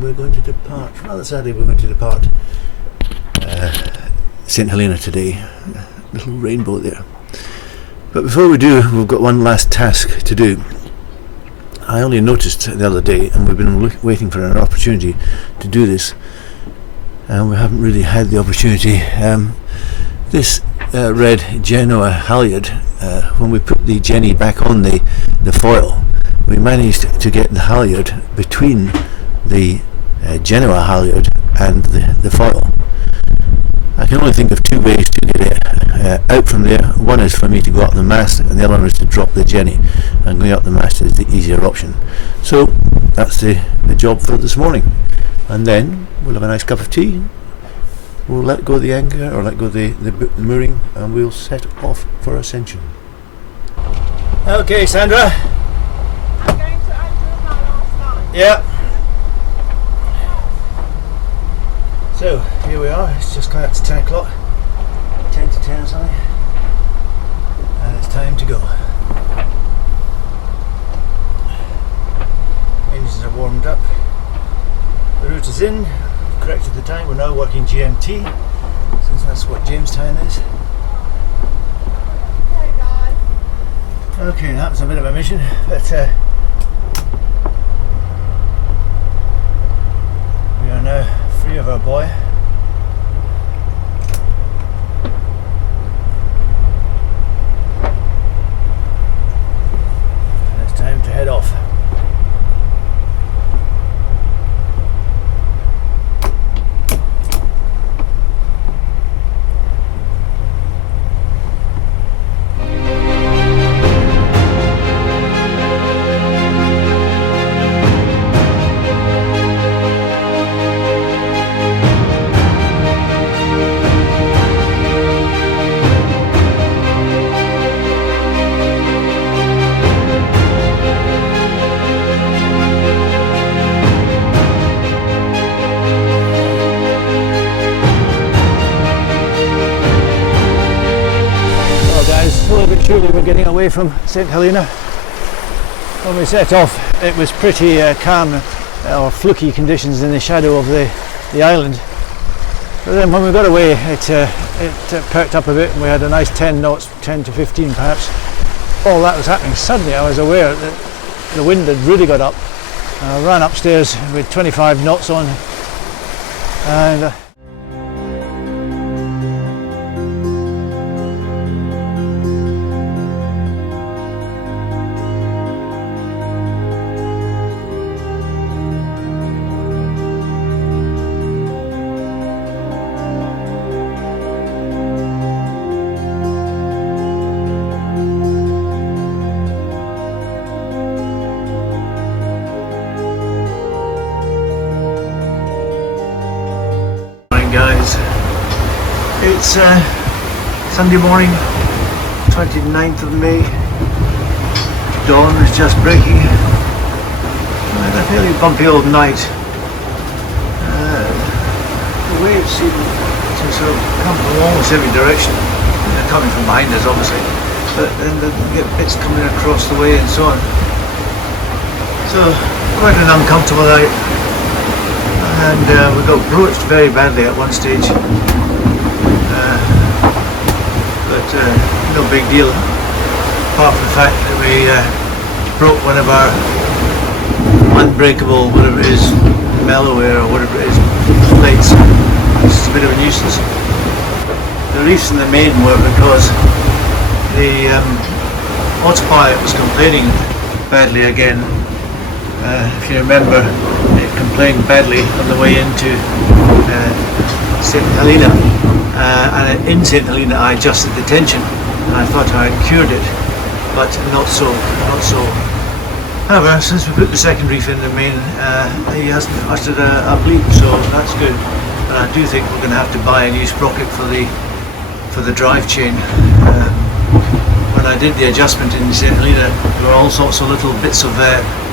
and we're going to depart. Rather sadly, we're going to depart St. Helena today. Little rainbow there. But before we do, we've got one last task to do. I only noticed the other day, and we've been waiting for an opportunity to do this, and we haven't really had the opportunity. This red Genoa halyard, when we put the Jenny back on the foil, we managed to get the halyard between the Genoa halyard and the foil. I can only think of two ways to get it out from there. One is for me to go up the mast, and the other one is to drop the Jenny, and going up the mast is the easier option. So that's the job for this morning, and then we'll have a nice cup of tea, we'll let go the anchor, or let go the mooring, and we'll set off for Ascension. Okay, Sandra. I'm going to undo my last line. Yeah. So here we are, it's just kind of 10 o'clock, 10 to 10 or something, and it's time to go. Engines are warmed up, the route is in, we've corrected the time, we're now working GMT, since that's what Jamestown is. Hey guys. Okay, that was a bit of a mission, but we are now free of our boy. And it's time to head off. Surely we're getting away from St. Helena. When we set off, it was pretty calm or fluky conditions in the shadow of the island. But then when we got away, it perked up a bit, and we had a nice 10 knots, 10 to 15 perhaps. All that was happening. Suddenly I was aware that the wind had really got up. I ran upstairs with 25 knots on, and guys, it's Sunday morning, 29th of May. Dawn is just breaking. We had a fairly bumpy old night. The waves seem to sort of come from almost every direction. They're coming from behind us, obviously, but then they get bits coming across the way and so on. So quite an uncomfortable night. And we got broached very badly at one stage, but no big deal, apart from the fact that we broke one of our unbreakable, whatever it is, Mellowware or whatever it is, plates. It's a bit of a nuisance. The reefs in the main were because the autopilot was complaining badly again. If you remember, it complained badly on the way into St. Helena, and in St. Helena I adjusted the tension, and I thought I had cured it, but not so. However, since we put the second reef in the main, he hasn't uttered a bleep, so that's good. But I do think we're going to have to buy a new sprocket for the drive chain. When I did the adjustment in St. Helena, there were all sorts of little bits of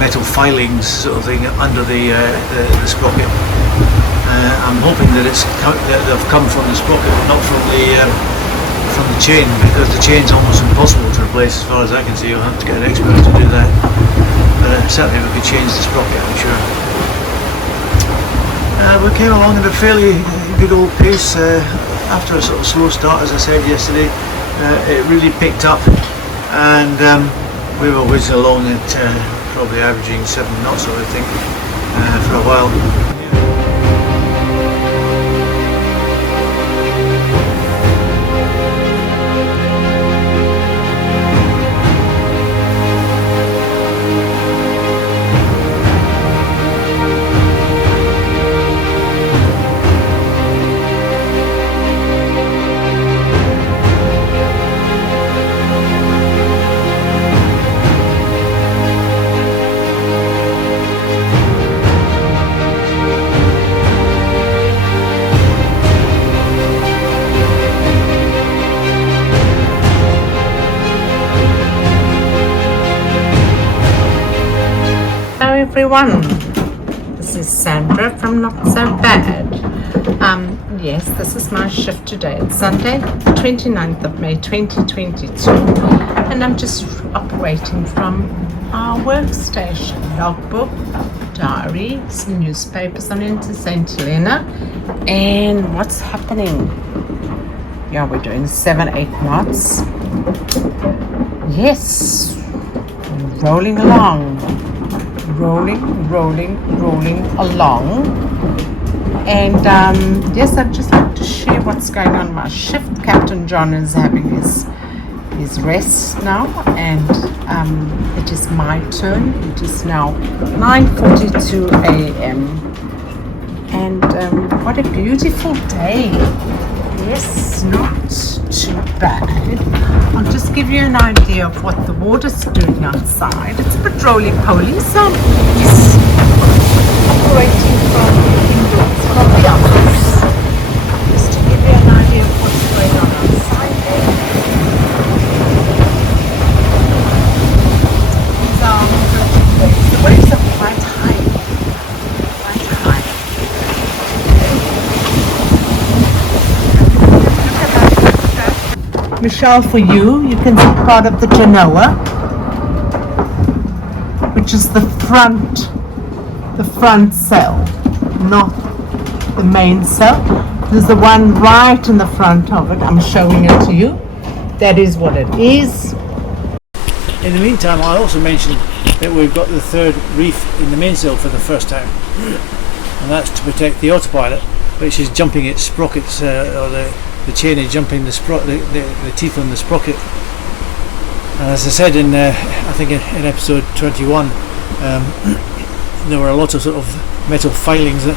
metal filings sort of thing under the sprocket. I'm hoping that they've come from the sprocket, not from the chain, because the chain's almost impossible to replace as far as I can see. You'll have to get an expert to do that. But certainly we could change the sprocket, I'm sure. We came along at a fairly good old pace. After a sort of slow start, as I said yesterday, it really picked up, and we were whizzing along at probably averaging 7 knots, I think, for a while. Everyone, this is Sandra from Not So Bad. Yes, this is my shift today. It's Sunday, the 29th of May 2022, and I'm just operating from our workstation. Logbook, diary, some newspapers on into St. Helena, and what's happening? Yeah, we're doing 7-8 knots. Yes, rolling along. Rolling along, and yes, I'd just like to share what's going on in my shift. Captain John is having his rest now, and it is my turn. It is now 9:42 a.m. and what a beautiful day. Yes, not too bad. I'll just give you an idea of what the water's doing outside. It's a bit roly-poly, so yes, operating from indoors, from the office, just to give you an idea of what's going on outside there. These are floating waves. The waves are quite high. Michelle, for you can see part of the Genoa, which is the front sail, not the main sail. There's the one right in the front of it. I'm showing it to you. That is what it is. In the meantime, I also mentioned that we've got the third reef in the mainsail for the first time, and that's to protect the autopilot, which is jumping its sprockets, or the chain is jumping the teeth on the sprocket. And as I said in I think in episode 21, there were a lot of sort of metal filings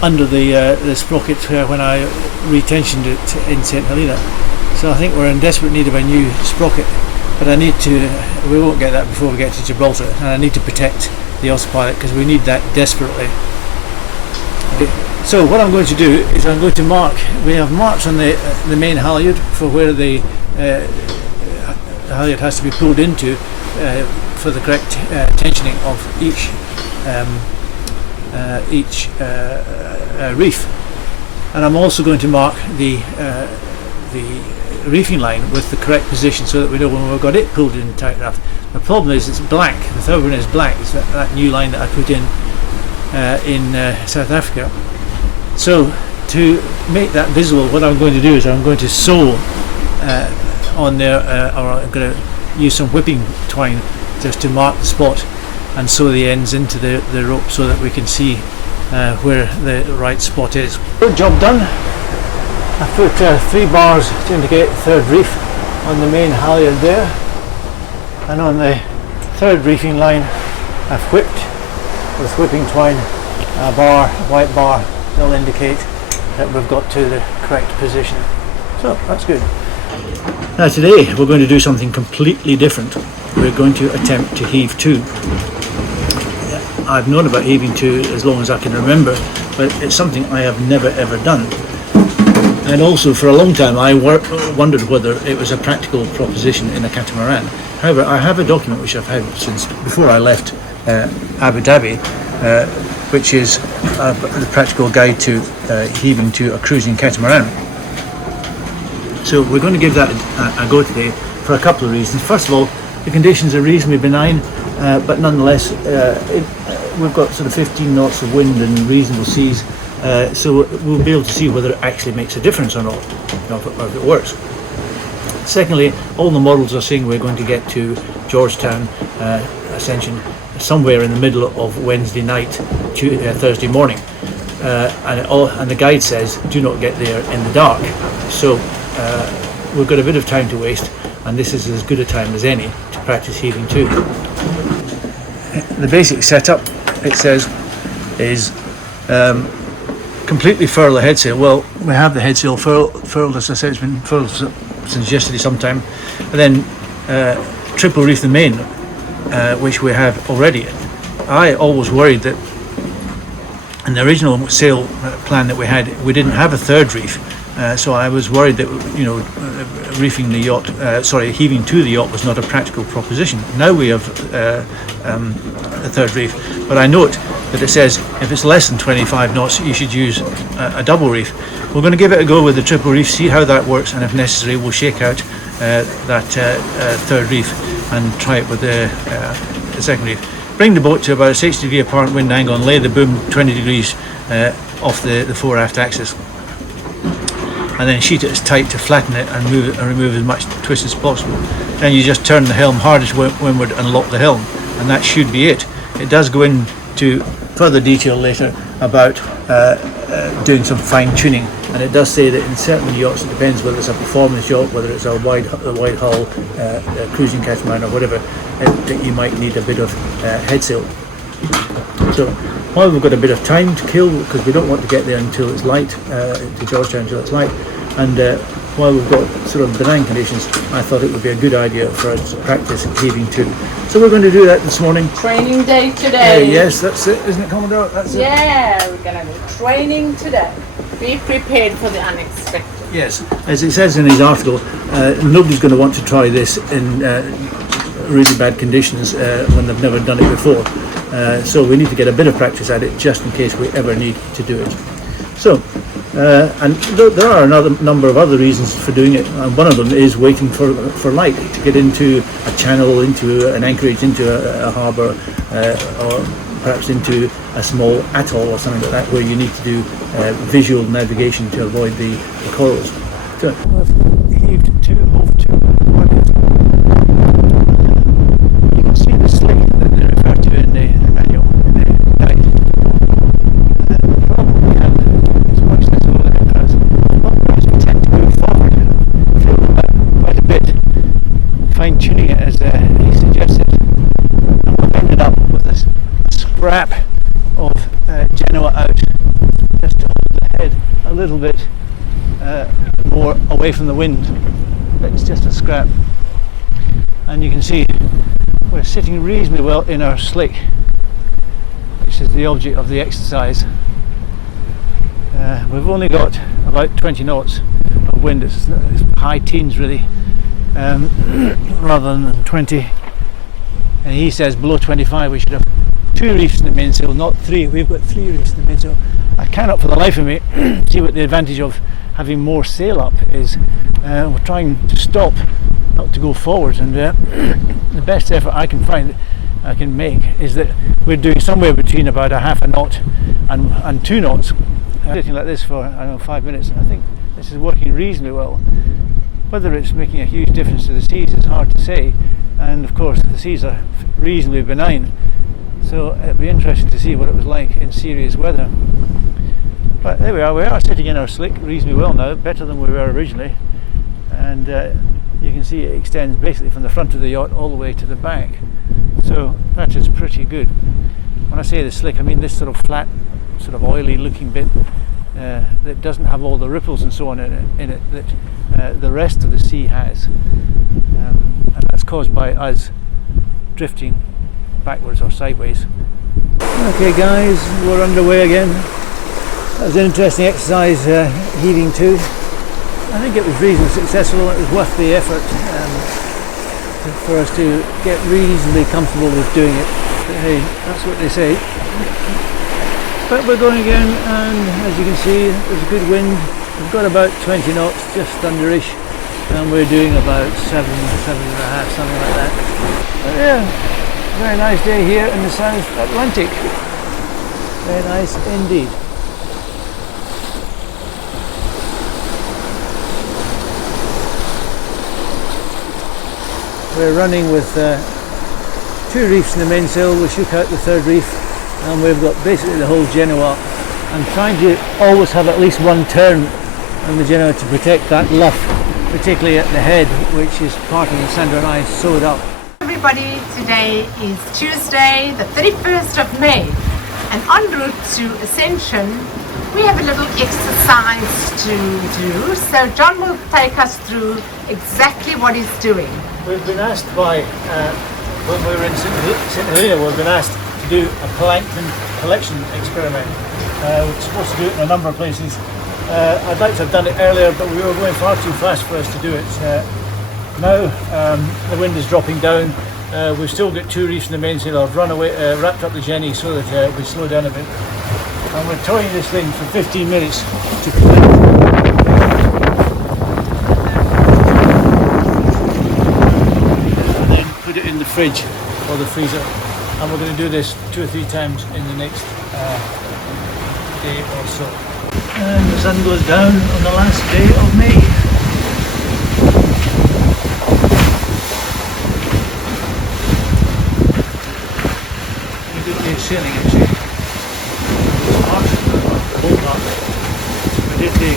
under the sprocket when I retensioned it in St. Helena. So I think we're in desperate need of a new sprocket, but we won't get that before we get to Gibraltar, and I need to protect the autopilot because we need that desperately. Okay. So what I'm going to do is I'm going to mark. We have marks on the main halyard for where the halyard has to be pulled into for the correct tensioning of each reef, and I'm also going to mark the reefing line with the correct position so that we know when we've got it pulled in tight enough. The problem is it's black. The third one is black. It's that new line that I put in South Africa. So to make that visible, what I'm going to do is I'm going to sew on there, or I'm going to use some whipping twine just to mark the spot and sew the ends into the rope so that we can see where the right spot is. Good job done. I put 3 bars to indicate the third reef on the main halyard there, and on the third reefing line I've whipped with whipping twine a bar, a white bar. They'll indicate that we've got to the correct position. So that's good. Now today we're going to do something completely different. We're going to attempt to heave to. I've known about heaving to as long as I can remember, but it's something I have never ever done. And also for a long time I wondered whether it was a practical proposition in a catamaran. However, I have a document which I've had since before I left Abu Dhabi, which is the practical guide to heaving to a cruising catamaran. So we're going to give that a go today for a couple of reasons. First of all, the conditions are reasonably benign, but nonetheless we've got sort of 15 knots of wind and reasonable seas, So we'll be able to see whether it actually makes a difference or not, or if it works. Secondly, all the models are saying we're going to get to Georgetown Ascension somewhere in the middle of Wednesday night, Thursday morning, and the guide says do not get there in the dark. So we've got a bit of time to waste, and this is as good a time as any to practice heaving to. The basic setup, it says, is completely furl the headsail. Well, we have the headsail furled, as I said, it's been furled since yesterday sometime, and then triple reef the main, which we have already. I always worried that in the original sail plan that we had, we didn't have a third reef, so I was worried that reefing the yacht, heaving to the yacht was not a practical proposition. Now we have a third reef, but I note that it says if it's less than 25 knots you should use a double reef. We're going to give it a go with the triple reef, see how that works, and if necessary we'll shake out that third reef and try it with the second reef. Bring the boat to about a 60 degree apparent wind angle and lay the boom 20 degrees off the fore aft axis, and then sheet it as tight to flatten it and remove as much twist as possible. Then you just turn the helm hardest windward and lock the helm, and that should be it. It does go into further detail later about doing some fine tuning, and it does say that in certain yachts, it depends whether it's a performance yacht, whether it's a wide hull, cruising catamaran or whatever, that you might need a bit of headsail. So while we've got a bit of time to kill, because we don't want to get there until it's light, to Georgetown until it's light, and while we've got sort of benign conditions, I thought it would be a good idea for us to practice heaving to. So we're going to do that this morning. Training day today. Yes, that's it, isn't it, Commodore? That's it. Yeah, we're going to do training today. Be prepared for the unexpected. Yes, as it says in his article, nobody's going to want to try this in really bad conditions when they've never done it before. So we need to get a bit of practice at it just in case we ever need to do it. So, and there are another number of other reasons for doing it, and one of them is waiting for light to get into a channel, into an anchorage, into a harbour, or perhaps into a small atoll or something like that, where you need to do visual navigation to avoid the corals. So I've heaved to over to you can see the slick that they refer to in the manual, in the guide. The problem we have is much less over there as we tend to move forward quite a bit, fine tuning it as he suggested, and we've ended up with this scrap of Genoa out, just to hold the head a little bit more away from the wind. It's just a scrap, and you can see we're sitting reasonably well in our slick, which is the object of the exercise. We've only got about 20 knots of wind. It's high teens really, rather than 20, and he says below 25 we should have 2 reefs in the mainsail, not 3. We've got 3 reefs in the mainsail. I cannot for the life of me see what the advantage of having more sail up is. We're trying to stop, not to go forward, and the best effort I can find, I can make, is that we're doing somewhere between about a half a knot and 2 knots. Sitting like this for, I don't know, 5 minutes. I think this is working reasonably well. Whether it's making a huge difference to the seas is hard to say, and of course the seas are reasonably benign, so it'd be interesting to see what it was like in serious weather. But there we are sitting in our slick reasonably well now, better than we were originally, and you can see it extends basically from the front of the yacht all the way to the back, so that is pretty good. When I say the slick, I mean this sort of flat, sort of oily looking bit that doesn't have all the ripples and so on in it that the rest of the sea has, and that's caused by us drifting backwards or sideways. Okay guys, we're underway again. That was an interesting exercise, heaving to. I think it was reasonably successful. It was worth the effort for us to get reasonably comfortable with doing it. But hey, that's what they say. But we're going again, and as you can see, there's a good wind. We've got about 20 knots, just underish, and we're doing about 7.5, something like that. But yeah, very nice day here in the South Atlantic. Very nice indeed. we're running with 2 reefs in the mainsail. We shook out the 3rd reef and we've got basically the whole Genoa. I'm trying to always have at least one turn on the Genoa to protect that luff, particularly at the head, which is part of the centre and I sewed up. Everybody, today is Tuesday, the 31st of May, and en route to Ascension, we have a little exercise to do. So John will take us through exactly what he's doing. We've been asked by, when we were in St. Helena, we've been asked to do a plankton collection experiment. We're supposed to do it in a number of places. I'd like to have done it earlier, but we were going far too fast for us to do it. Now the wind is dropping down. We've still got 2 reefs in the mainsail. I've run away, wrapped up the jenny so that we slow down a bit. And we're towing this thing for 15 minutes to collect. And then put it in the fridge or the freezer. And we're going to do this 2 or 3 times in the next day or so. And the sun goes down on the last day of May. Sailing actually. It's hot, cold hot. We did the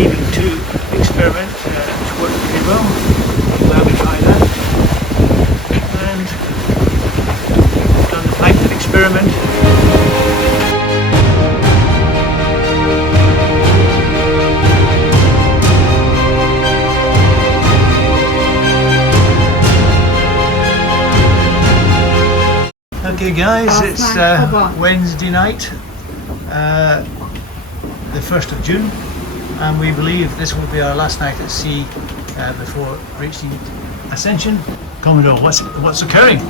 even 2 experiment, which worked pretty well. I'm glad we tried that. And we've done the plankton experiment. Okay guys, it's Wednesday night, the 1st of June, and we believe this will be our last night at sea before reaching Ascension. Commodore, what's occurring?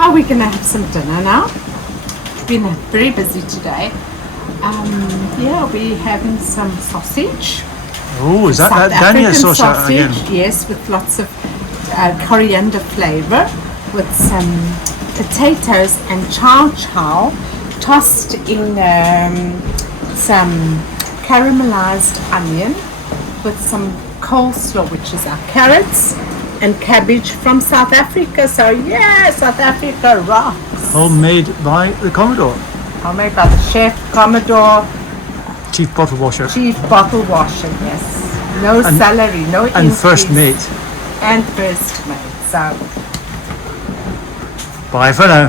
Oh, we're going to have some dinner now. Been very busy today. Yeah, we're having some sausage. Oh, is that South Dania African sausage again? Yes, with lots of coriander flavour, with some potatoes and chow tossed in some caramelized onion with some coleslaw, which is our carrots and cabbage from South Africa. So yeah, South Africa rocks. Homemade by the Commodore. Homemade by the chef, Commodore, Chief bottle washer. chief bottle washer, yes. No salary, no increase. And first mate. And first mate. So Bye for now.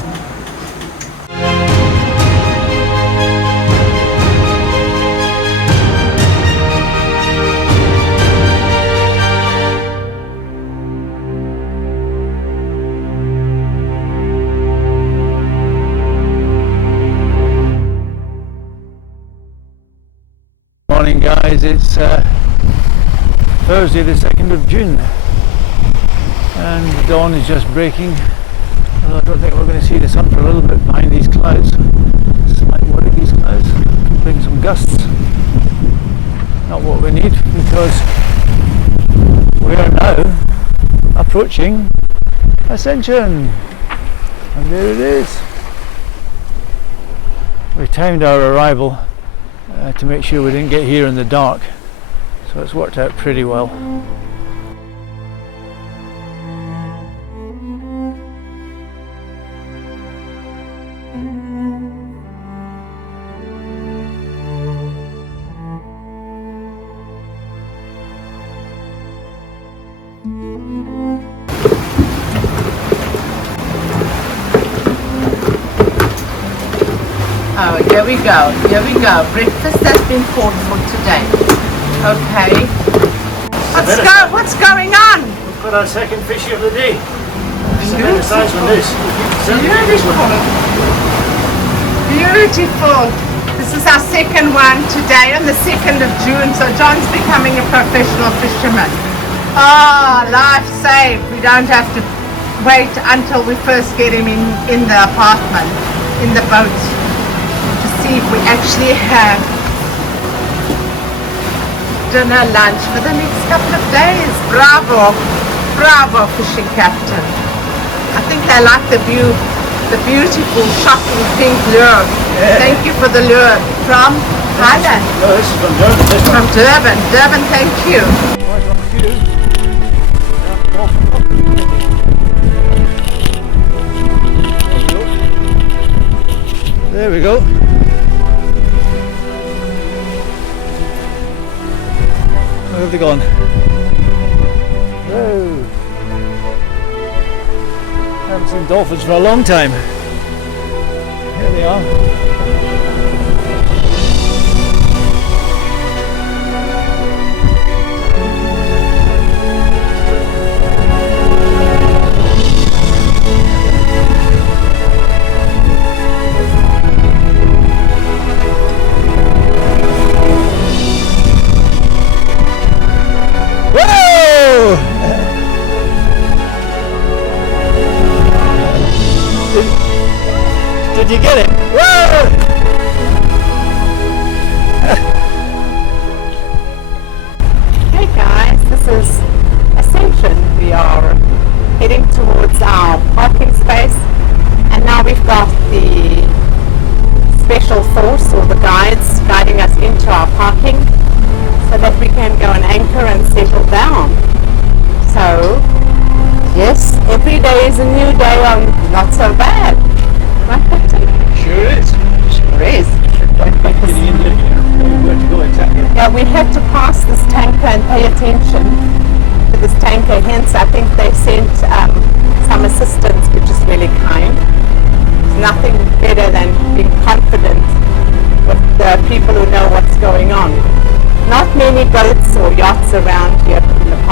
Morning guys, it's Thursday the 2nd of June and the dawn is just breaking. Although I don't think we're going to see the sun for a little bit behind these clouds. Slight worry, these clouds can bring some gusts. Not what we need, because we are now approaching Ascension. And there it is. We timed our arrival to make sure we didn't get here in the dark. So it's worked out pretty well. oh, here we go. Breakfast has been called for today. Okay. What's going on? We've got our second fish of the day. Besides from this. Beautiful. This is our second one today on the 2nd of June. So John's becoming a professional fisherman. Oh, life saved. We don't have to wait until we first get him in the apartment, in the boat, to see if we actually have dinner, lunch for the next couple of days. Bravo, bravo, fishing captain. I think they like the view, the beautiful, shocking pink lure. Yeah. Thank you for the lure from Thailand. No, this is from Durban. From Durban. Durban, thank you. we go. Where have they gone? Whoa. I haven't seen dolphins for a long time. Here they are. Did you get it? Whoa! Hey guys, this is Ascension. We are heading towards our parking space, and now we've got the special force or the guides guiding us into our parking so that we can go and anchor and settle down. So yes, every day is a new day. Not so bad. Right, Captain? Sure is. Sure is. Getting in there. Where to go exactly? Yeah, we had to pass this tanker and pay attention to this tanker. Hence, I think they sent some assistance, which is really kind. There's nothing better than being confident with the people who know what's going on. Not many boats or yachts around here in the